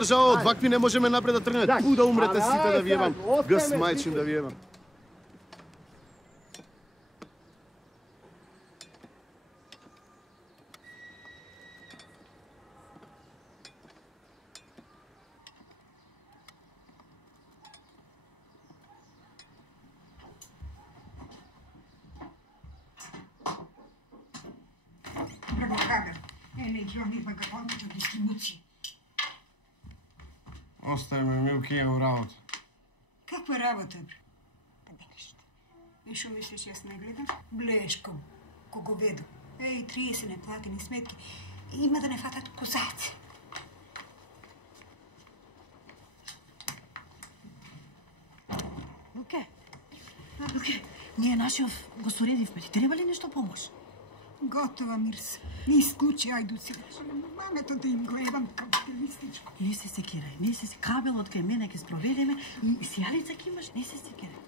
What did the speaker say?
Држава, од вакви не можеме напред да тргнеме. Ту да умрете сите да виевам. Гс мајчин да виевам. Остави ме, Милки, имам работа. Каква работа, бре? Да бе нешто. И шо мислиш, јас не гледам? Блешком, кого веду. 30 неплатени сметки. Има да не фатат козаци. Луке, ние нашиот го соредивме. Ти треба ли нешто помош? Готова, Мирса. Не исклучи, ајду си. Мамето да им гледам капиталистичко. Не се секирај, не се секирај. Кабелот кај мене ќе спроведеме и сијалица ќе имаш, не се секирај.